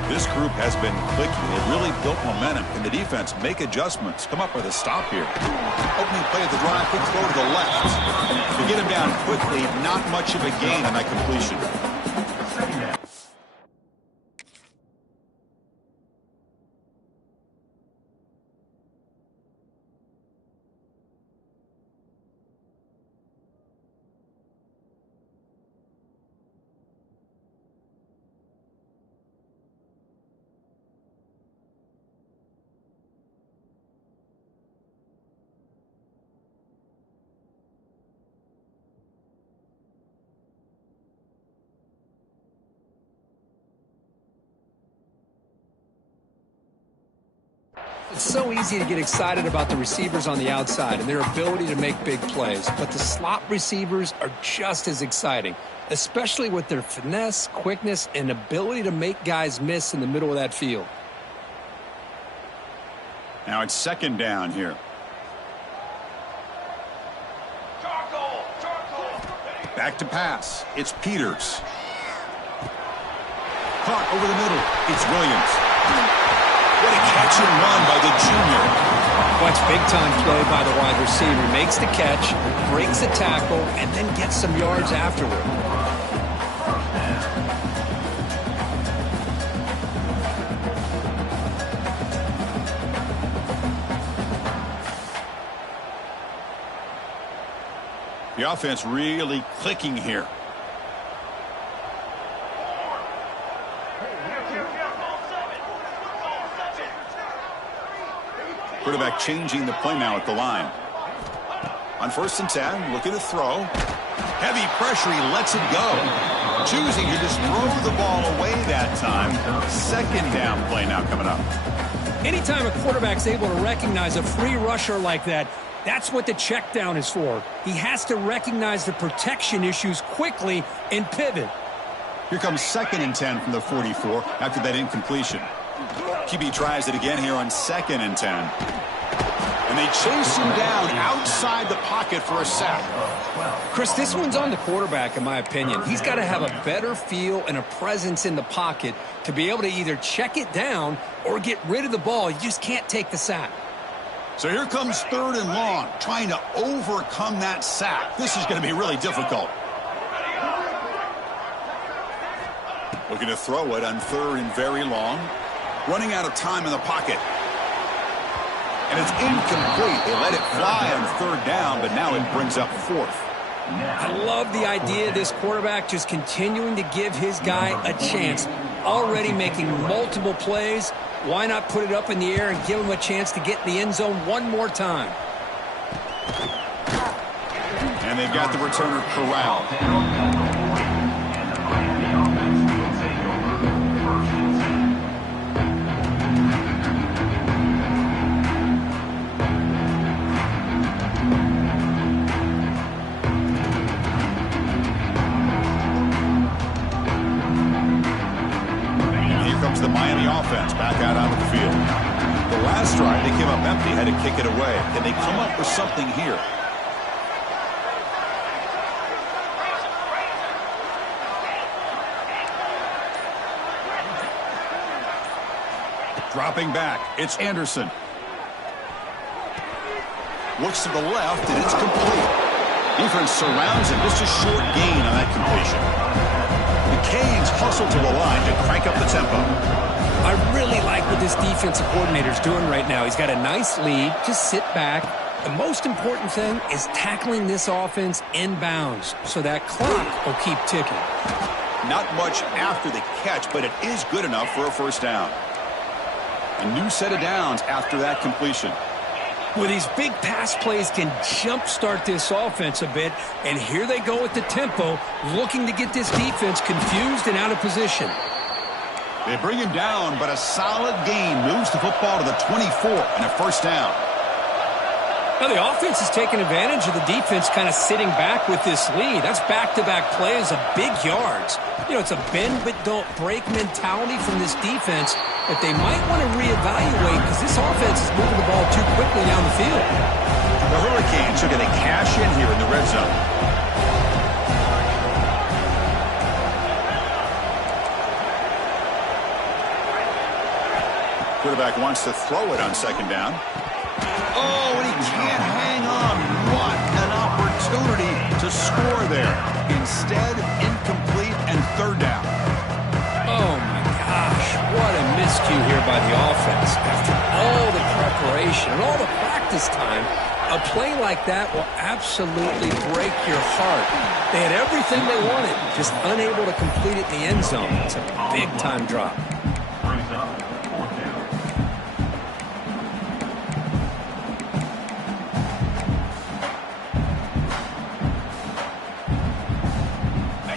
This group has been clicking. They've really built momentum. Can the defense make adjustments? Come up with a stop here. Opening play of the drive, quick throw to the left. To get him down quickly, not much of a gain on that completion. It's so easy to get excited about the receivers on the outside and their ability to make big plays, but the slot receivers are just as exciting, especially with their finesse, quickness, and ability to make guys miss in the middle of that field. Now it's 2nd down here. Back to pass. It's Peters. Caught over the middle. It's Williams. What a catch and run by the junior. Watch big-time play by the wide receiver. Makes the catch, breaks the tackle, and then gets some yards afterward. The offense really clicking here. Quarterback changing the play now at the line. On 1st and 10, looking to throw. Heavy pressure, he lets it go. Choosing to just throw the ball away that time. 2nd down play now coming up. Anytime a quarterback's able to recognize a free rusher like that, that's what the check down is for. He has to recognize the protection issues quickly and pivot. Here comes 2nd and 10 from the 44 after that incompletion. QB tries it again here on 2nd and 10. And they chase him down outside the pocket for a sack. Chris, this one's on the quarterback, in my opinion. He's got to have a better feel and a presence in the pocket to be able to either check it down or get rid of the ball. You just can't take the sack. So here comes 3rd and long, trying to overcome that sack. This is going to be really difficult. Looking to throw it on 3rd and very long. Running out of time in the pocket. And it's incomplete. They let it fly on 3rd down, but now it brings up 4th. I love the idea of this quarterback just continuing to give his guy a chance. Already making multiple plays. Why not put it up in the air and give him a chance to get in the end zone one more time? And they've got the returner corralled. The Miami offense back out onto the field. The last drive, they came up empty, had to kick it away. Can they come up with something here? Dropping back, it's Anderson. Looks to the left, and it's complete. Defense surrounds him. Just a short gain on that completion. The Canes hustle to the line to crank up the tempo. I really like what this defensive coordinator is doing right now. He's got a nice lead. Just sit back. The most important thing is tackling this offense inbounds so that clock will keep ticking. Not much after the catch, but it is good enough for a first down. A new set of downs after that completion. Well, these big pass plays can jumpstart this offense a bit, and here they go with the tempo, looking to get this defense confused and out of position. They bring him down, but a solid gain moves the football to the 24 and a first down. Now, the offense is taking advantage of the defense kind of sitting back with this lead. That's back-to-back plays of big yards. You know, it's a bend-but-don't-break mentality from this defense that they might want to reevaluate because this offense is moving the ball too quickly down the field. The Hurricanes are going to cash in here in the red zone. Quarterback wants to throw it on second down. Oh, and he can't hang on. What an opportunity to score there. Instead, incomplete and third down. Oh, my gosh. What a miscue here by the offense. After all the preparation and all the practice time, a play like that will absolutely break your heart. They had everything they wanted, just unable to complete it in the end zone. It's a big-time drop.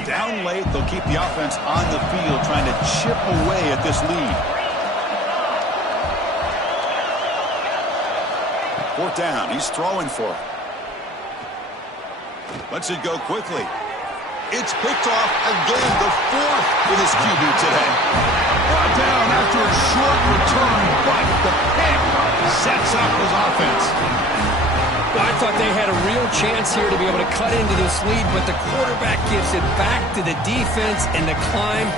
Down late, they'll keep the offense on the field, trying to chip away at this lead. Fourth down, he's throwing for it. Lets it go quickly. It's picked off again, the fourth for this QB today. Brought down after a short return, but the pick sets up his offense. Well, I thought they had a real chance here to be able to cut into this lead, but the quarterback gives it back to the defense, and the climb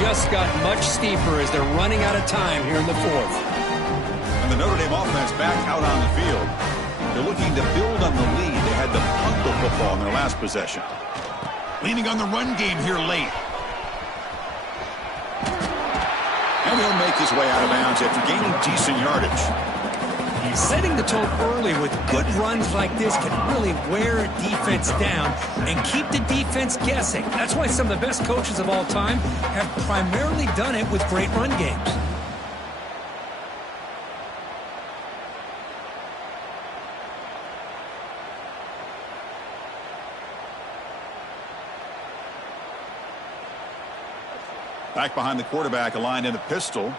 just got much steeper as they're running out of time here in the fourth. And the Notre Dame offense back out on the field. They're looking to build on the lead. They had to punt the football in their last possession. Leaning on the run game here late. And he'll make his way out of bounds after gaining decent yardage. Setting the tone early with good runs like this can really wear a defense down and keep the defense guessing. That's why some of the best coaches of all time have primarily done it with great run games. Back behind the quarterback, aligned in the pistol.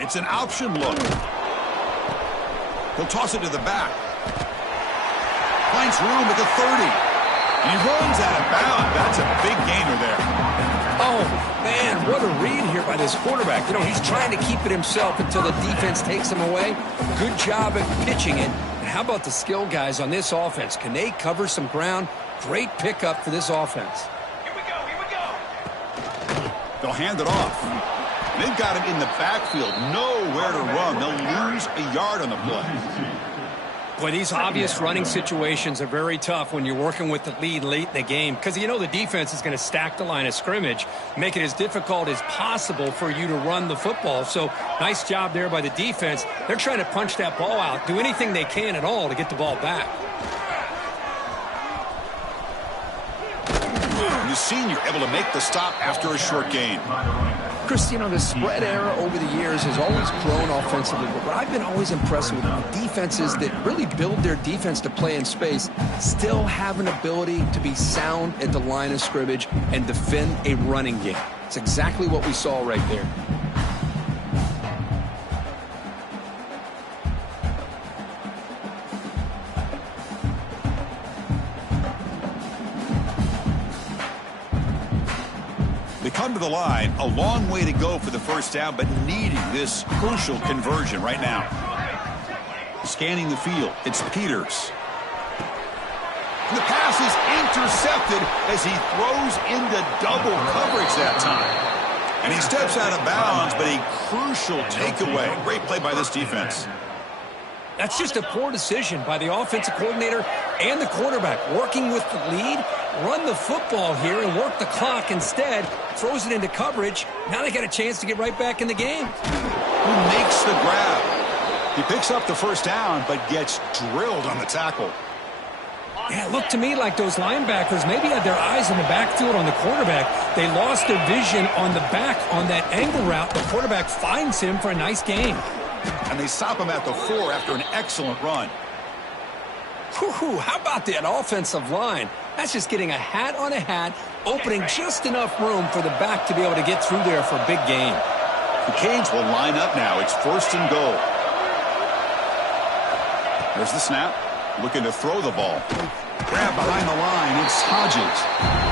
It's an option look. He'll toss it to the back. Finds room at the 30. And he runs out of bounds. That's a big gainer there. Oh, man, what a read here by this quarterback. You know, he's trying to keep it himself until the defense takes him away. Good job at pitching it. And how about the skill guys on this offense? Can they cover some ground? Great pickup for this offense. Here we go. They'll hand it off. They've got him in the backfield, nowhere to run. They'll lose a yard on the play. Boy, these obvious running situations are very tough when you're working with the lead late in the game because you know the defense is going to stack the line of scrimmage, make it as difficult as possible for you to run the football. So nice job there by the defense. They're trying to punch that ball out, do anything they can at all to get the ball back. The senior able to make the stop after a short gain. Chris, you know, the spread era over the years has always grown offensively, but what I've been always impressed with defenses that really build their defense to play in space still have an ability to be sound at the line of scrimmage and defend a running game. It's exactly what we saw right there. Come to the line, a long way to go for the first down, but needing this crucial conversion right now. Scanning the field, it's Peters. The pass is intercepted as he throws into double coverage that time. And he steps out of bounds, but a crucial takeaway. Great play by this defense. That's just a poor decision by the offensive coordinator and the quarterback. Working with the lead, run the football here and work the clock instead. Throws it into coverage. Now they got a chance to get right back in the game. Who makes the grab? He picks up the first down, but gets drilled on the tackle. Yeah, it looked to me like those linebackers maybe had their eyes in the backfield on the quarterback. They lost their vision on the back on that angle route. The quarterback finds him for a nice gain. And they stop him at the 4 after an excellent run. Whew, how about that offensive line? That's just getting a hat on a hat, opening just enough room for the back to be able to get through there for a big gain. The Canes will line up now. It's 1st and goal. There's the snap. Looking to throw the ball. Grab behind the line. It's Hodges.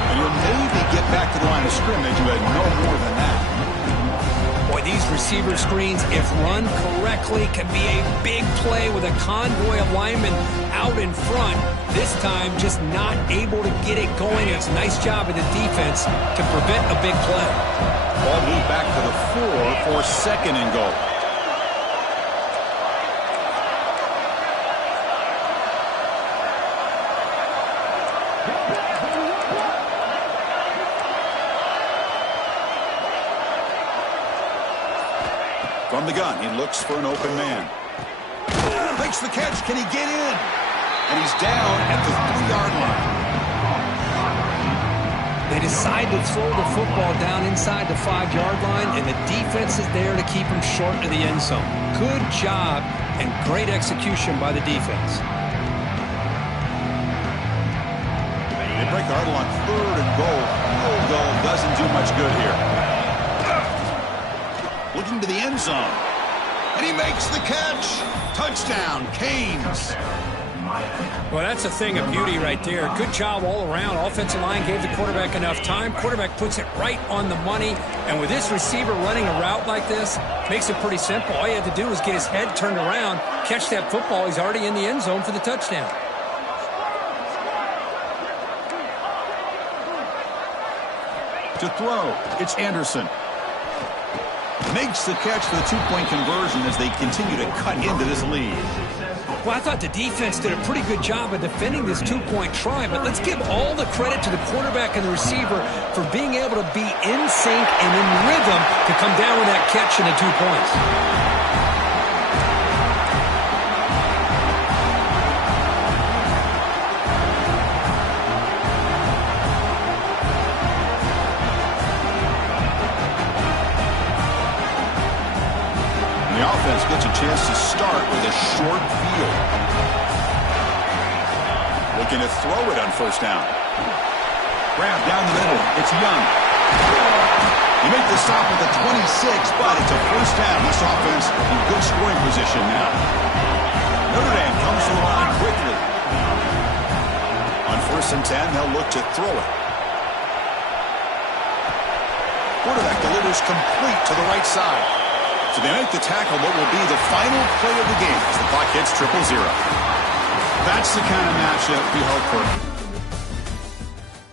And he'll maybe get back to the line of scrimmage, but no more than that. Boy, these receiver screens, if run correctly, can be a big play with a convoy of linemen out in front. This time, just not able to get it going. It's a nice job of the defense to prevent a big play. Ball moved back to the 4 for 2nd and goal. From the gun, he looks for an open man. Makes the catch. Can he get in? And he's down at the 3-yard line. They decide to throw the football down inside the 5-yard line, and the defense is there to keep him short of the end zone. Good job and great execution by the defense. They break the huddle on 3rd and goal. Field goal doesn't do much good here. Looking to the end zone. And he makes the catch. Touchdown, Canes. Well, that's a thing of beauty right there. Good job all around. Offensive line gave the quarterback enough time. Quarterback puts it right on the money. And with this receiver running a route like this, makes it pretty simple. All you have to do is get his head turned around, catch that football. He's already in the end zone for the touchdown. To throw, it's Anderson. Makes the catch for the 2-point conversion as they continue to cut into this lead. Well, I thought the defense did a pretty good job of defending this 2-point try, but let's give all the credit to the quarterback and the receiver for being able to be in sync and in rhythm to come down with that catch and the 2 points. Offense gets a chance to start with a short field. Looking to throw it on 1st down. Grab down the middle. It's Young. He makes the stop at the 26, but it's a 1st down. This offense in good scoring position now. Notre Dame comes to the line quickly. On 1st and 10, they'll look to throw it. Quarterback delivers complete to the right side. So they make the tackle, what will be the final play of the game as the clock hits 0-0. That's the kind of matchup we hope for.